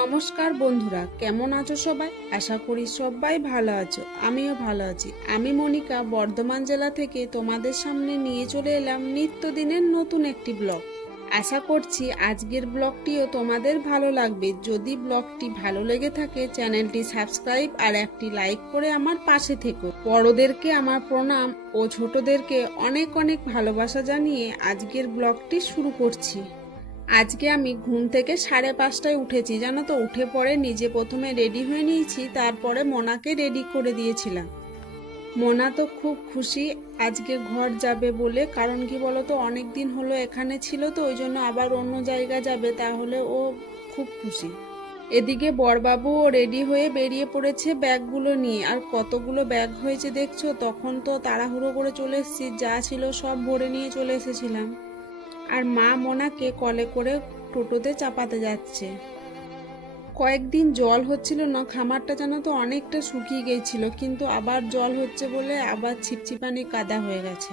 নমস্কার বন্ধুরা, কেমন আছো সবাই? আশা করি সবাই ভালো আছো। আমিও ভালো আছি। আমি মনিকা বর্ধমান জেলা থেকে তোমাদের সামনে নিয়ে চলে এলাম নিত্যদিনের নতুন একটি ব্লগ। আশা করছি আজকের ব্লগটিও তোমাদের ভালো লাগবে। যদি ব্লগটি ভালো লেগে থাকে চ্যানেলটি সাবস্ক্রাইব আর একটি লাইক করে আমার পাশে থেকো। বড়দেরকে আমার প্রণাম ও ছোটদেরকে অনেক অনেক ভালোবাসা জানিয়ে আজকের ব্লগটি শুরু করছি। আজকে আমি ঘুম থেকে 5:30টায় উঠেছি, জানো তো। উঠে পরে নিজে প্রথমে রেডি হয়ে নিয়েছি, তারপরে মোনাকে রেডি করে দিয়েছিলাম। মোনা তো খুব খুশি আজকে ঘর যাবে বলে। কারণ কি বলতো, অনেক দিন হলো এখানে ছিল, তো ওই জন্য আবার অন্য জায়গা যাবে, তাহলে ও খুব খুশি। এদিকে বরবাবুও রেডি হয়ে বেরিয়ে পড়েছে ব্যাগগুলো নিয়ে। আর কতগুলো ব্যাগ হয়েছে দেখছো। তখন তো তাড়াহুড়ো করে চলে এসেছি, যা ছিল সব ভরে নিয়ে চলে এসেছিলাম। আর মা মোনাকে কলে করে টোটোতে চাপাতে যাচ্ছে। কয়েকদিন জল হচ্ছিল না, খামারটা যেন তো অনেকটা শুকিয়ে গিয়েছিল, কিন্তু আবার জল হচ্ছে বলে আবার ছিপছিপানি কাদা হয়ে গেছে।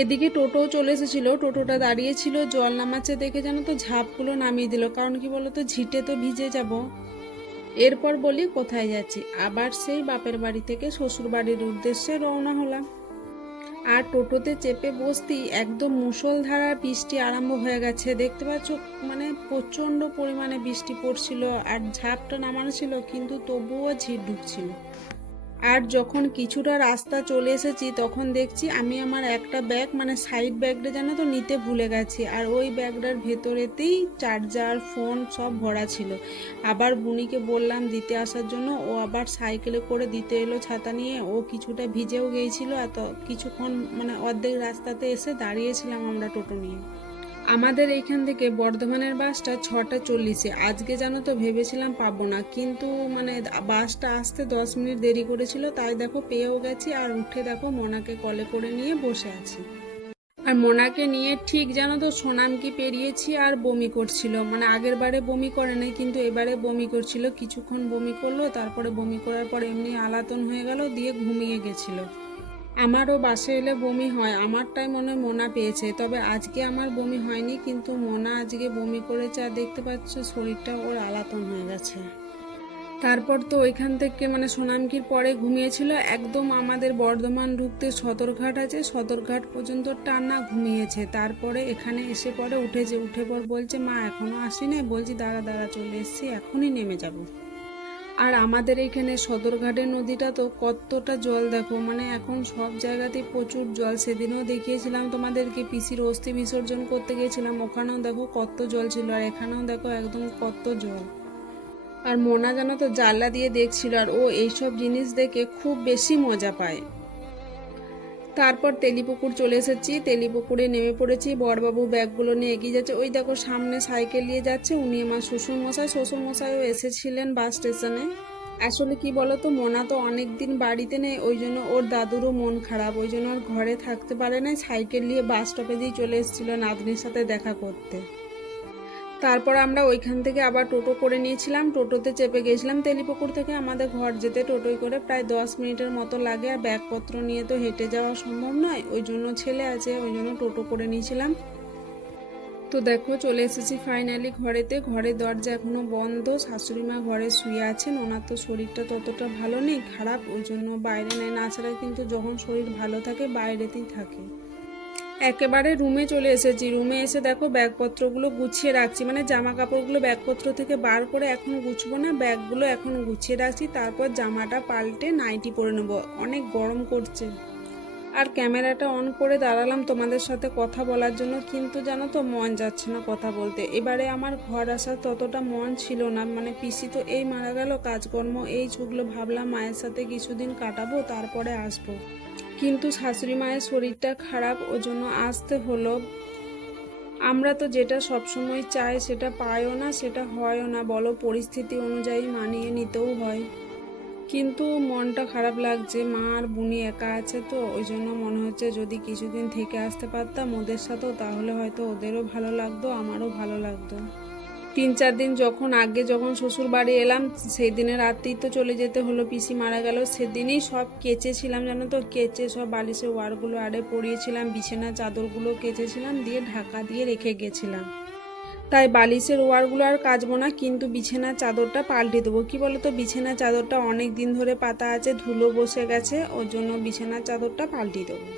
এদিকে টোটোও চলে এসেছিল, টোটোটা দাঁড়িয়েছিল, জল নামাচ্ছে দেখে যেন তো ঝাঁপগুলো নামিয়ে দিল। কারণ কি বলতো, ঝিটে তো ভিজে যাব। এরপর বলি কোথায় যাচ্ছি, আবার সেই বাপের বাড়ি থেকে শ্বশুর বাড়ির উদ্দেশ্যে রওনা হলাম। আর টোটোতে চেপে বসতেই একদম মুষলধারা বৃষ্টি আরম্ভ হয়ে গেছে, দেখতে পাচ্ছ। মানে প্রচণ্ড পরিমাণে বৃষ্টি পড়ছিল আর ঝাপটা নামানো ছিল, কিন্তু তবুও ঝির ঢুকছিল। আর যখন কিছুটা রাস্তা চলে এসেছি তখন দেখছি আমি আমার একটা ব্যাগ, মানে সাইড ব্যাগটা যেন তো নিতে ভুলে গেছি। আর ওই ব্যাগটার ভেতরেতেই চার্জার ফোন সব ভরা ছিল। আবার বুনিকে বললাম দিতে আসার জন্য, ও আবার সাইকেলে করে দিতে এলো ছাতা নিয়ে। ও কিছুটা ভিজেও গিয়েছিল। এত কিছুক্ষণ মানে অর্ধেক রাস্তাতে এসে দাঁড়িয়েছিলাম আমরা টোটো নিয়ে। আমাদের এইখান থেকে বর্ধমানের বাসটা 6:40-এ। আজকে জানো তো ভেবেছিলাম পাবো না, কিন্তু মানে বাসটা আসতে 10 মিনিট দেরি করেছিল, তাই দেখো পেয়েও গেছি। আর উঠে দেখো মোনাকে কলে করে নিয়ে বসে আছি। আর মোনাকে নিয়ে ঠিক জানো তো সোনামকি পেরিয়েছি আর বমি করছিল। মানে আগের বারে বমি করে নাই, কিন্তু এবারে বমি করছিল। কিছুক্ষণ বমি করলো, তারপরে বমি করার পর এমনি আলাতন হয়ে গেল, দিয়ে ঘুমিয়ে গেছিল। আমারও বাসে এলে বমি হয়, আমারটাই মনে হয় মোনা পেয়েছে। তবে আজকে আমার বমি হয়নি, কিন্তু মোনা আজকে বমি করেছে। আর দেখতে পাচ্ছ শরীরটা ওর আলাতন হয়ে গেছে। তারপর তো ওইখান থেকে মানে সোনামকির পরে ঘুমিয়েছিল। একদম আমাদের বর্ধমান ঢুকতে সদরঘাট আছে, সদরঘাট পর্যন্ত টানা ঘুমিয়েছে। তারপরে এখানে এসে পরে উঠেছে, উঠে পর বলছে মা এখনো আসিনি। বলছি দাঁড়া দাঁড়া, চলে এসছি, এখনই নেমে যাব। আর আমাদের এইখানে সদরঘাটের নদীটা তো কতটা জল দেখো, মানে এখন সব জায়গাতেই প্রচুর জল। সেদিনও দেখিয়েছিলাম তোমাদেরকে, পিসির অস্থি বিসর্জন করতে গিয়েছিলাম, ওখানেও দেখো কত জল ছিল। আর এখানেও দেখো একদম কত জল। আর মোনা জানো তো জানলা দিয়ে দেখছিল, আর ও এইসব জিনিস দেখে খুব বেশি মজা পায়। তারপর তেলিপুকুর চলে এসেছি, তেলিপুকুরে নেমে পড়েছি। বড়বাবু ব্যাগগুলো নিয়ে এগিয়ে যাচ্ছে, ওই দেখো সামনে সাইকেল নিয়ে যাচ্ছে। উনি আমার শ্বশুরমশাই, শ্বশুরমশাইও এসেছিলেন বাস স্টেশনে। আসলে কি বলতো, মোনা তো অনেক দিন বাড়িতে নেই, ওই জন্য ওর দাদুরও মন খারাপ, ওই জন্য আর ঘরে থাকতে পারে না। সাইকেল নিয়ে বাস স্টপে দিয়ে চলে এসেছিল নাতনির সাথে দেখা করতে। তারপর আমরা ওইখান থেকে আবার টোটো করে নিয়েছিলাম, টোটোতে চেপে গিয়েছিলাম তেলিপুকুর থেকে আমাদের ঘর যেতে। টোটোয় করে প্রায় 10 মিনিটের মতো লাগে। আর ব্যাগপত্র নিয়ে তো হেঁটে যাওয়া সম্ভব নয়, ওই জন্য ছেলে আছে, ওই জন্য টোটো করে নিয়েছিলাম। তো দেখো চলে এসেছি ফাইনালি ঘরেতে। ঘরের দরজা এখনো বন্ধ, শাশুড়ি মা ঘরে শুয়ে আছেন। ওনার তো শরীরটা ততটা ভালো নেই, খারাপ, ওই জন্য বাইরে নেয় না। ছাড়া কিন্তু যখন শরীর ভালো থাকে বাইরেতেই থাকে। একেবারে রুমে চলে এসেছি। রুমে এসে দেখো ব্যাগপত্রগুলো গুছিয়ে রাখছি, মানে জামা কাপড়গুলো ব্যাগপত্র থেকে বার করে এখন গুছবো না, ব্যাগগুলো এখন গুছিয়ে রাখছি। তারপর জামাটা পাল্টে নাইটি পরে নেবো, অনেক গরম করছে। আর ক্যামেরাটা অন করে দাঁড়ালাম তোমাদের সাথে কথা বলার জন্য, কিন্তু জানো তো মন যাচ্ছে না কথা বলতে। এবারে আমার ঘর আসার ততটা মন ছিল না, মানে পিসি তো এই মারা গেল, কাজকর্ম এই ছুটলো, ভাবলাম মায়ের সাথে কিছুদিন কাটাবো তারপরে আসবো। কিন্তু শাশুড়ি মায়ের শরীরটা খারাপ, ওই জন্য আসতে হলো। আমরা তো যেটা সবসময় চাই সেটা পাইও না, সেটা হয়ও না, বলো। পরিস্থিতি অনুযায়ী মানিয়ে নিতেও হয়। কিন্তু মনটা খারাপ লাগছে, মা আর বুনি একা আছে, তো ওই জন্য মনে হচ্ছে যদি কিছুদিন থেকে আসতে পারতাম ওদের সাথেও, তাহলে হয়তো ওদেরও ভালো লাগতো, আমারও ভালো লাগতো। 3-4 দিন যখন শ্বশুর বাড়ি এলাম, সেই দিনের রাতেই তো চলে যেতে হলো, পিসি মারা গেল। সেদিনই সব কেচেছিলাম, জানো তো, কেচে সব বালিশের ওয়ারগুলো আড়ে পরিয়েছিলাম, বিছানা চাদরগুলো কেচেছিলাম, দিয়ে ঢাকা দিয়ে রেখে গেছিলাম। তাই বালিশের ওয়ারগুলো আর কাচবো না, কিন্তু বিছানার চাদরটা পাল্টে দেবো। কি বলতো, বিছানার চাদরটা অনেক দিন ধরে পাতা আছে, ধুলো বসে গেছে, ওর জন্য বিছানার চাদরটা পাল্টে দেবো।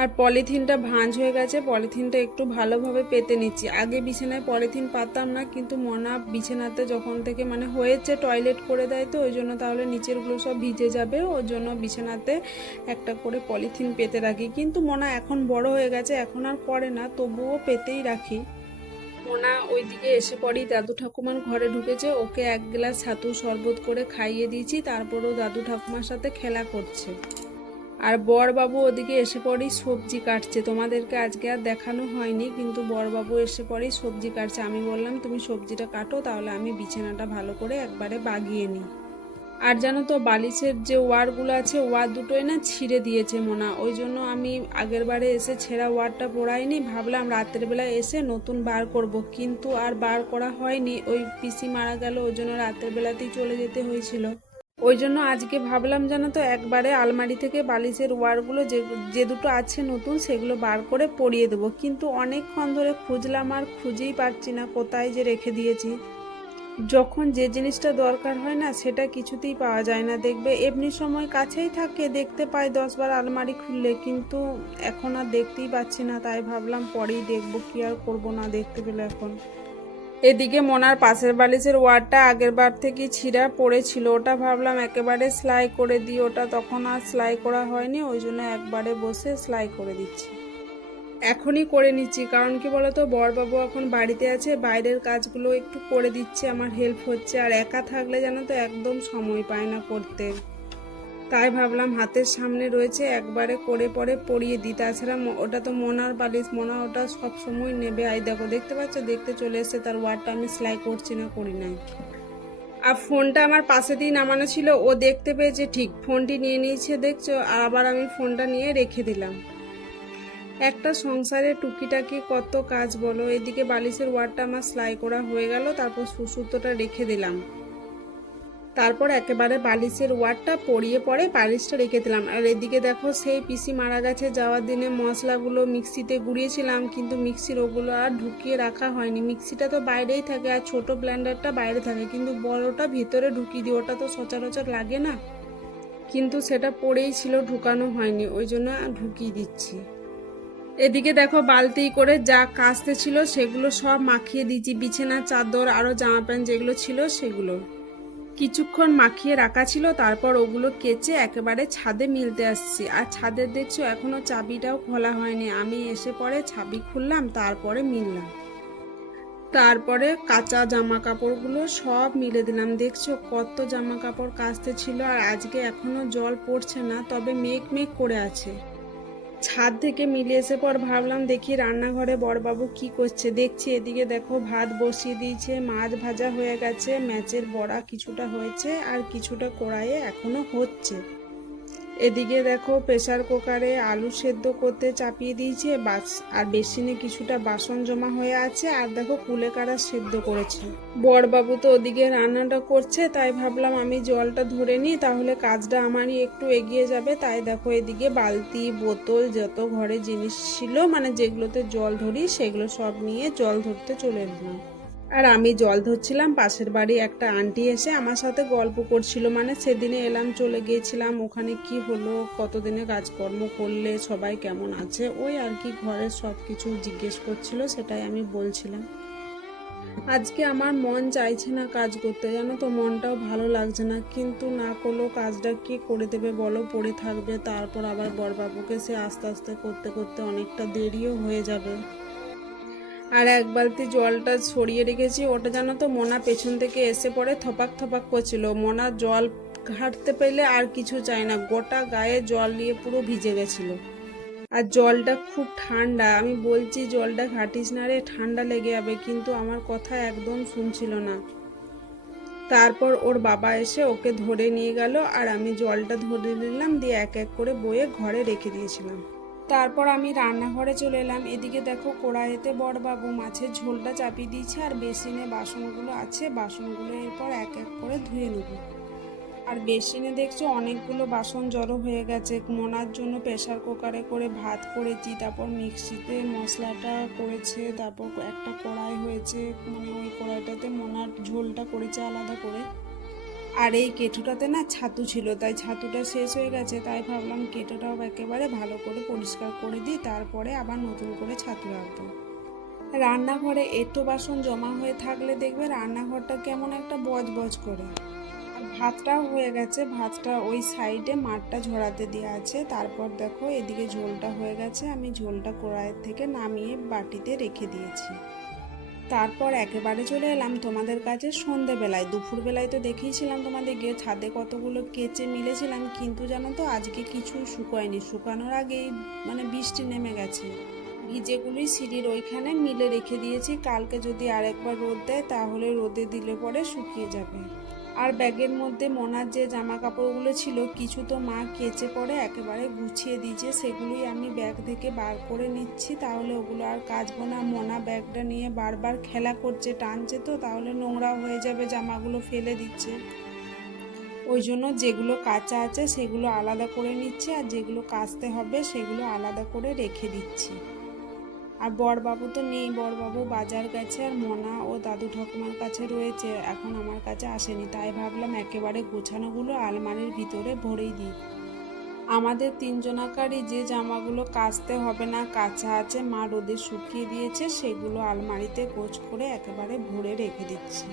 আর পলিথিনটা ভাঁজ হয়ে গেছে, পলিথিনটা একটু ভালোভাবে পেতে নিচ্ছি। আগে বিছানায় পলিথিন পাতাম না, কিন্তু মনা বিছানাতে যখন থেকে হয়েছে টয়লেট করে দেয়, তো ওই জন্য তাহলে নিচেরগুলো সব ভিজে যাবে, ওর জন্য বিছানাতে একটা করে পলিথিন পেতে রাখি। কিন্তু মনা এখন বড় হয়ে গেছে, এখন আর করে না, তবুও পেতেই রাখি। মোনা ওইদিকে এসে পড়ি দাদু ঠাকুমার ঘরে ঢুকেছে, ওকে এক গ্লাস ছাতু শরবত করে খাইয়ে দিয়েছি, তারপরও দাদু ঠাকুমার সাথে খেলা করছে। আর বরবাবু ওদিকে এসে পড়ি সবজি কাটছে, তোমাদেরকে আজকে আর দেখানো হয়নি, কিন্তু বরবাবু এসে পড়ি সবজি কাটছে। আমি বললাম তুমি সবজিটা কাটো, তাহলে আমি বিছানাটা ভালো করে একবারে বাগিয়ে নিই। আর জানো তো, বালিশের যে ওয়ারগুলো আছে, ওয়ার দুটোই না ছিঁড়ে দিয়েছে মোনা, ওই জন্য আমি আগের বারে এসে ছেঁড়া ওয়ারটা পরাইনি, ভাবলাম রাতের বেলা এসে নতুন বার করব, কিন্তু আর বার করা হয়নি। ওই পিসি মারা গেল, ওই জন্য রাতের বেলাতেই চলে যেতে হয়েছিল। ওই জন্য আজকে ভাবলাম জানো তো, একবারে আলমারি থেকে বালিশের ওয়ারগুলো যে দুটো আছে নতুন, সেগুলো বার করে পরিয়ে দেবো। কিন্তু অনেকক্ষণ ধরে খুঁজলাম, আর খুঁজেই পাচ্ছি না কোথায় যে রেখে দিয়েছি। যখন যে জিনিসটা দরকার হয় না, সেটা কিছুতেই পাওয়া যায় না। দেখবে এমনি সময় কাছেই থাকে, দেখতে পাই 10 বার আলমারি খুললে, কিন্তু এখন আর দেখতেই পাচ্ছি না। তাই ভাবলাম পরেই দেখবো, কি আর করবো না দেখতে পেলে এখন। এদিকে মোনার পাশের বালিশের ওয়ারটা আগের বার থেকে ছিঁড়া পড়েছিল, ওটা ভাবলাম একেবারে সেলাই করে দিই, ওটা তখন আর সেলাই করা হয়নি, ওই জন্য একবারে বসে সেলাই করে দিচ্ছি। এখনই করে নিচ্ছি, কারণ কি বলতো, বরবাবু এখন বাড়িতে আছে, বাইরের কাজগুলো একটু করে দিচ্ছে, আমার হেল্প হচ্ছে। আর একা থাকলে জানো তো একদম সময় পায় না করতে, তাই ভাবলাম হাতের সামনে রয়েছে, একবারে করে পরে পরিয়ে দিই। তাছাড়া ওটা তো মোনার বালিশ, মোনা ওটা সব সময় নেবে। আই দেখো, দেখতে পাচ্ছ, দেখতে চলে এসছে, তার ওয়ারটা আমি সেলাই করছি না, করি নাই। আর ফোনটা আমার পাশে দিয়ে নামানো ছিল, ও দেখতে পেয়েছে ঠিক, ফোনটি নিয়ে নিয়েছে দেখছো, আর আবার আমি ফোনটা নিয়ে রেখে দিলাম। একটা সংসারে টুকিটাকি কত কাজ বলো। এদিকে বালিশের ওয়ারটা আমার সেলাই করা হয়ে গেল, তারপর সুসুতোটা রেখে দিলাম, তারপর একেবারে বালিশের ওয়ারটা পরিয়ে পরে বালিশটা রেখে দিলাম। আর এদিকে দেখো, সেই পিসি মারা গেছে যাওয়ার দিনে মশলাগুলো মিক্সিতে গুঁড়িয়েছিলাম, কিন্তু মিক্সির ওগুলো আর ঢুকিয়ে রাখা হয়নি। মিক্সিটা তো বাইরেই থাকে, আর ছোট ব্লেন্ডারটা বাইরে থাকে, কিন্তু বড়টা ভিতরে ঢুকিয়ে দিই, ওটা তো সচরাচর লাগে না, কিন্তু সেটা পড়েই ছিল, ঢুকানো হয়নি, ওই জন্য ঢুকিয়ে দিচ্ছি। এদিকে দেখো, বালতি করে যা কাচতে ছিল সেগুলো সব মাখিয়ে দিয়েছি, বিছানার চাদর আরও জামা প্যান্ট যেগুলো ছিল সেগুলো কিছুক্ষণ মাখিয়ে রাখা ছিল, তারপর ওগুলো কেচে একেবারে ছাদে মিলতে আসছি। আর ছাদের দেখছো এখনো চাবিটাও খোলা হয়নি, আমি এসে পরে চাবি খুললাম, তারপরে মিললাম। তারপরে কাঁচা জামা কাপড়গুলো সব মিলে দিলাম। দেখছো কত জামা কাপড় কাচতে ছিল, আর আজকে এখনো জল পড়ছে না, তবে মেঘ মেঘ করে আছে। ছাদ থেকে মিলে এসে পর ভাবলাম দেখি রান্নাঘরে বড়বাবু কি করছে। দেখছি এদিকে দেখো, ভাত বসিয়ে দিয়েছে, মাছ ভাজা হয়ে গেছে, মাছের বড়া কিছুটা হয়েছে, আর কিছুটা কড়াইয়ে এখনো হচ্ছে। এদিকে দেখো, প্রেসার কুকারে আলু সেদ্ধ করতে চাপিয়ে দিয়েছে, আর বেসিনে কিছুটা বাসন জমা হয়ে আছে, আর দেখো কুলেকাড়া সেদ্ধ করেছে। বড়বাবু তো ওদিকে রান্নাটা করছে, তাই ভাবলাম আমি জলটা ধরে নিই, তাহলে কাজটা আমারই একটু এগিয়ে যাবে। তাই দেখো, এদিকে বালতি বোতল যত ঘরে জিনিস ছিল, যেগুলোতে জল ধরি, সেগুলো সব নিয়ে জল ধরতে চলে এলাম। আর আমি জল ধরছিলাম, পাশের বাড়ি একটা আন্টি এসে আমার সাথে গল্প করছিল, সেদিনে এলাম চলে গিয়েছিলাম, ওখানে কি হলো, কতদিনে কাজকর্ম করলে, সবাই কেমন আছে, ওই আর কি ঘরের সব কিছু জিজ্ঞেস করছিল, সেটাই আমি বলছিলাম। আজকে আমার মন চাইছে না কাজ করতে, জানো তো, মনটাও ভালো লাগছে না, কিন্তু না করলেও কাজটা কি করে দেবে বলো, পড়ে থাকবে, তারপর আবার বড়বাবুকে সে আস্তে আস্তে করতে করতে অনেকটা দেরিও হয়ে যাবে। আর এক বালতি জলটা ছড়িয়ে রেখেছি, ওটা জানো তো, মোনা পেছন থেকে এসে পড়ে থপাক থপাক করছিল। মোনা জল ঘাটতে পেলে আর কিছু চাই না, গোটা গায়ে জল নিয়ে পুরো ভিজে গেছিল। আর জলটা খুব ঠান্ডা, আমি বলছি জলটা ঘাটিস না রে, ঠান্ডা লেগে যাবে, কিন্তু আমার কথা একদম শুনছিল না। তারপর ওর বাবা এসে ওকে ধরে নিয়ে গেল, আর আমি জলটা ধরে নিলাম, দিয়ে এক এক করে বয়ে ঘরে রেখে দিয়েছিলাম। তারপর আমি রান্নাঘরে চলে এলাম। এদিকে দেখো, কড়াইতে বড়বাবু মাছের ঝোলটা চাপিয়ে দিয়েছে, আর বেসিনে বাসনগুলো আছে, বাসনগুলো এরপর এক এক করে ধুয়ে নেব। আর বেসিনে দেখছো অনেকগুলো বাসন জড়ো হয়ে গেছে। মোনার জন্য প্রেসার কুকারে করে ভাত করেছি, তারপর মিক্সিতে মশলাটা করেছে, তারপর একটা কড়াই হয়েছে, মানে ওই কড়াইটাতে মোনার ঝোলটা করেছে আলাদা করে। আর এই কেঁটুটাতে না ছাতু ছিল, তাই ছাতুটা শেষ হয়ে গেছে, তাই ভাবলাম কেঁটোটাও একেবারে ভালো করে পরিষ্কার করে দিই, তারপরে আবার নতুন করে ছাতু রাখবো। রান্নাঘরে এঁটো বাসন জমা হয়ে থাকলে দেখবে রান্নাঘরটা কেমন একটা বজবজ করে। আর ভাতটাও হয়ে গেছে, ভাতটা ওই সাইডে মাঠটা ঝরাতে দেওয়া আছে। তারপর দেখো এদিকে ঝোলটা হয়ে গেছে, আমি ঝোলটা কড়াইয়ের থেকে নামিয়ে বাটিতে রেখে দিয়েছি। তারপর একেবারে চলে এলাম তোমাদের কাছে সন্ধেবেলায়। দুপুরবেলায় তো দেখিয়েছিলাম তোমাদের গিয়ে ছাদে কতগুলো কেচে মিলেছিলাম, কিন্তু জানো তো আজকে কিছু শুকোয়নি, শুকানোর আগেই মানে বৃষ্টি নেমে গেছে। ভিজেগুলোই সিঁড়ির ওইখানে মিলে রেখে দিয়েছি, কালকে যদি আরেকবার রোদ দেয় তাহলে রোদে দিলে পরে শুকিয়ে যাবে। আর ব্যাগের মধ্যে মোনার যে জামা কাপড়গুলো ছিল কিছু তো মা কেচে পরে একেবারে গুছিয়ে দিয়েছে, সেগুলোই আমি ব্যাগ থেকে বার করে নিচ্ছি, তাহলে ওগুলো আর কাচবো না। মোনা ব্যাগটা নিয়ে বারবার খেলা করছে, টানছে, তো তাহলে নোংরা হয়ে যাবে, জামাগুলো ফেলে দিচ্ছে। ওই জন্য যেগুলো কাঁচা আছে সেগুলো আলাদা করে নিচ্ছে, আর যেগুলো কাচতে হবে সেগুলো আলাদা করে রেখে দিচ্ছি। আর বড়বাবু তো নেই, বড়বাবু বাজার গেছে, আর মোনা ও দাদু ঠাকুমার কাছে রয়েছে, এখন আমার কাছে আসেনি, তাই ভাবলাম একেবারে গোছানোগুলো আলমারির ভিতরে ভরেই দিই। আমাদের তিনজনাকারই যে জামাগুলো কাচতে হবে না কাঁচা আছে, মা রোদে শুকিয়ে দিয়েছে, সেগুলো আলমারিতে গোছ করে একেবারে ভরে রেখে দিচ্ছি।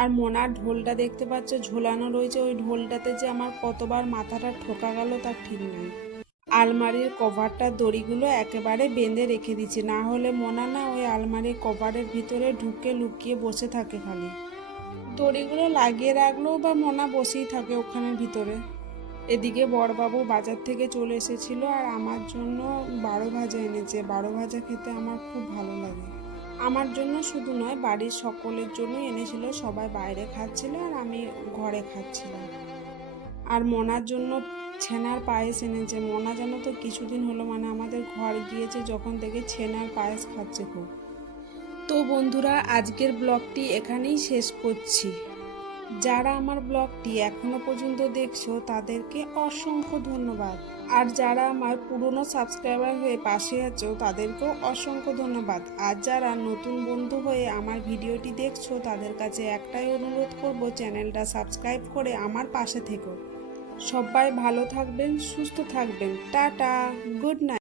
আর মোনার ঢোলটা দেখতে পাচ্ছ ঝোলানো রয়েছে, ওই ঢোলটাতে যে আমার কতবার মাথাটা ঠোকা গেল তার ঠিক নেই। আলমারির কভারটার দড়িগুলো একেবারে বেঁধে রেখে দিচ্ছি, না হলে মোনা না ওই আলমারির কভারের ভিতরে ঢুকে লুকিয়ে বসে থাকে খালি। দড়িগুলো লাগিয়ে রাখলেও বা মোনা বসেই থাকে ওখানের ভিতরে। এদিকে বড়বাবু বাজার থেকে চলে এসেছিল, আর আমার জন্য 12 ভাজা এনেছে। 12 ভাজা খেতে আমার খুব ভালো লাগে। আমার জন্য শুধু নয়, বাড়ির সকলের জন্যই এনেছিল, সবাই বাইরে খাচ্ছিল আর আমি ঘরে খাচ্ছিলাম। আর মোনার জন্য ছেনার পায়েস এনেছে। মোনা জানো তো কিছুদিন হলো মানে আমাদের ঘর গিয়েছে যখন থেকে ছেনার পায়েস খাচ্ছে খুব। তো বন্ধুরা, আজকের ব্লগটি এখানেই শেষ করছি। যারা আমার ব্লগটি এখনো পর্যন্ত দেখছো তাদেরকে অসংখ্য ধন্যবাদ, আর যারা আমার পুরনো সাবস্ক্রাইবার হয়ে পাশে আছো তাদেরকেও অসংখ্য ধন্যবাদ। আর যারা নতুন বন্ধু হয়ে আমার ভিডিওটি দেখছো তাদের কাছে একটাই অনুরোধ করব, চ্যানেলটা সাবস্ক্রাইব করে আমার পাশে থেকো। সবাই ভালো থাকবেন, সুস্থ থাকবেন, টাটা, গুড নাইট।